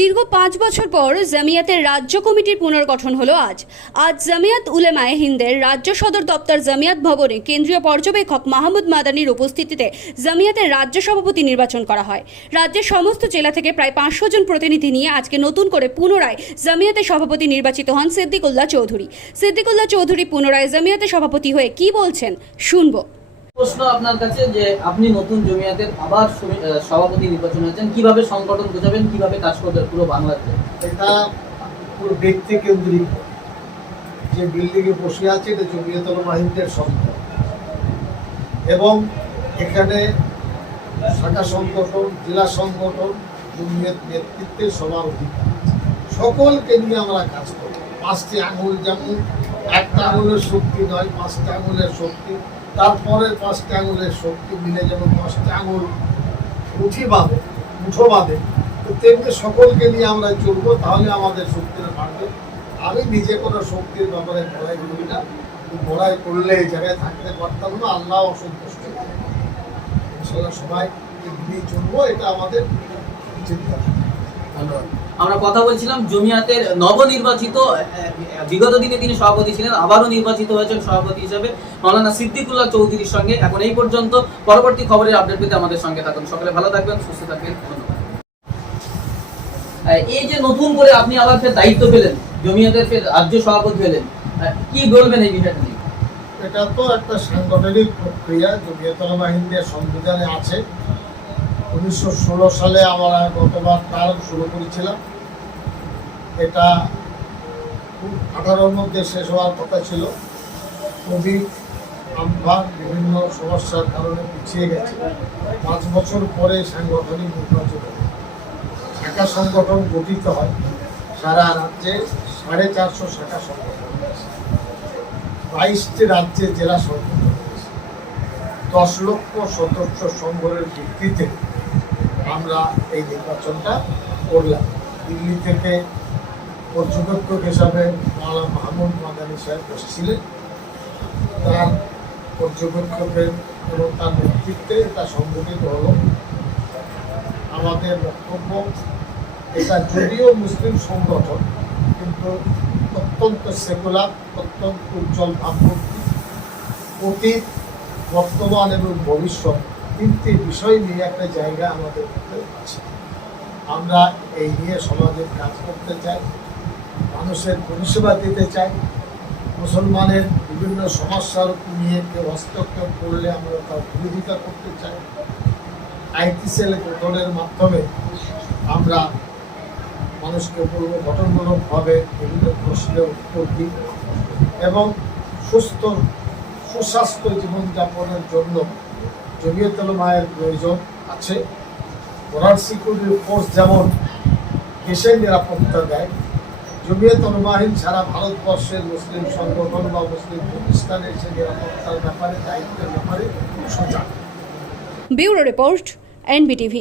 দীর্ঘ 5 বছর পর জামিয়াতের রাজ্য কমিটির পুনর্গঠন হলো আজ জামিয়াত উলেমায়ে হিন্দের রাজ্য সদর দপ্তর জামিয়াত ভবনে কেন্দ্রীয় পর্যবেক্ষক মাহমুদ মাদানির উপস্থিতিতে জামিয়াতের রাজ্য সভাপতি নির্বাচন করা হয়। রাজ্যের সমস্ত জেলা থেকে প্রায় 500 জন প্রতিনিধি নিয়ে আজকে নতুন করে পুনরায় জামিয়াতের সভাপতি নির্বাচিত হন সিদ্দিকুল্লাহ চৌধুরী পুনরায় জামিয়াতের সভাপতি হয়ে কি বলছেন শুনবো। প্রশ্ন আপনার কাছে যে আপনি নতুন জমিয়াতের আবার সভাপতি নির্বাচন হয়েছেন, কিভাবে সংগঠন গোছাবেন, কিভাবে কাজ করবেন পুরো বাংলাদেশে? এটা পুরো ব্যক্তি কেন্দ্রিক। যে বিল্ডিং এ বসে আছে এটা জমিয়ত উলামায়ে হিন্দের সংগঠন এবং এখানে শাখা সংগঠন, জেলা সংগঠন, জমিয়ত নেতৃত্বের সবার অধিকার, সকলকে নিয়ে আমরা কাজ করি। 5টি আঙুল যেমন একটা আঙুলের শক্তি নয়, 5টি আঙুলের শক্তি, তারপরের 5টি আঙুলের শক্তি মিলে যেমন 10টি আঙুল মুঠো বাঁধে, তো তেমনি সকলকে নিয়ে আমরা চলবো, তাহলে আমাদের শক্তিটা বাড়বে। আমি নিজে কোনো শক্তির ব্যাপারে বড়াই করি না, বড়াই করলে এই জায়গায় থাকতে পারতাম না, আল্লাহ অসন্তুষ্ট। সবাই নিয়ে চলবো, এটা আমাদের চিন্তা। আমরা কথা বলছিলাম জমিয়াতের নবনির্বাচিত, বিগত দিনে তিনি সভাপতি ছিলেন, আবারও নির্বাচিত হয়েছেন সভাপতি হিসেবে মাওলানা সিদ্দিকুল্লাহ চৌধুরীর সঙ্গে। এখন এই পর্যন্ত। পরবর্তী খবরের আপডেট পেতে আমাদের সঙ্গে থাকুন। সকলে ভালো থাকবেন, সুস্থ থাকবেন। এই যে নতুন করে আপনি আবার ফের দায়িত্ব পেলেন, জমিয়াতের ফের রাজ্য সভাপতি হলেন, কি বলবেন এই বিষয়টা নিয়ে? এটা তো একটা সাংগঠনিক প্রক্রিয়া। জমিয়ত উলামায়ে হিন্দের সংবিধানে আছে। 1916 সালে আমরা গতবার টার্ম শুরু করেছিলাম। এটা 18-র মধ্যে শেষ হওয়ার কথা ছিল। কোভিড, আমফান, বিভিন্ন সমস্যার কারণে পিছিয়ে গেছে। 5 বছর পরে সাংগঠনিক নির্বাচন শাখা সংগঠন গঠিত হয়। সারা রাজ্যে 450 শাখা সংগঠন, 22টি রাজ্যে জেলা সংগঠন, 10 লক্ষ সদস্য সংগ্রহের ভিত্তিতে আমরা এই নির্বাচনটা করলাম। দিল্লি থেকে পর্যবেক্ষক হিসাবে মাওলানা মাহমুদ মাদানি সাহেব এসেছিলেন। তার পর্যবেক্ষকের এবং তার নেতৃত্বে এটা সংগঠিত হলো। আমাদের বক্তব্য, এটা যদিও মুসলিম সংগঠন কিন্তু অত্যন্ত সেকুলার, অত্যন্ত উজ্জ্বল ভাবমূর্তি, অতীত, বর্তমান এবং ভবিষ্যৎ 3টি বিষয় নিয়ে একটা জায়গা আমাদের মধ্যে আছে। আমরা এই নিয়ে সমাজের কাজ করতে চাই, মানুষের পরিষেবা দিতে চাই, মুসলমানের বিভিন্ন সমস্যার নিয়ে কেউ হস্তক্ষেপ করলে আমরা তার বিরোধিতা করতে চাই। আইটি সেল গঠনের মাধ্যমে আমরা মানুষকে গঠনমূলকভাবে বিভিন্ন প্রশ্নের উত্তর দিই এবং সুস্বাস্থ্য জীবনযাপনের জন্য জমিয়ত উলামায়ের প্রয়োজন আছে। বর্ডার সিকিউরিটি ফোর্স যেমন দেশের নিরাপত্তা দেয়, জমিয়ত উলামায়ে হিন্দ সারা ভারতবর্ষের মুসলিম সংগঠন বা মুসলিম প্রতিষ্ঠানের সে নিরাপত্তার ব্যাপারে, দায়িত্বের ব্যাপারে সজাগ। Bureau report, NBTV।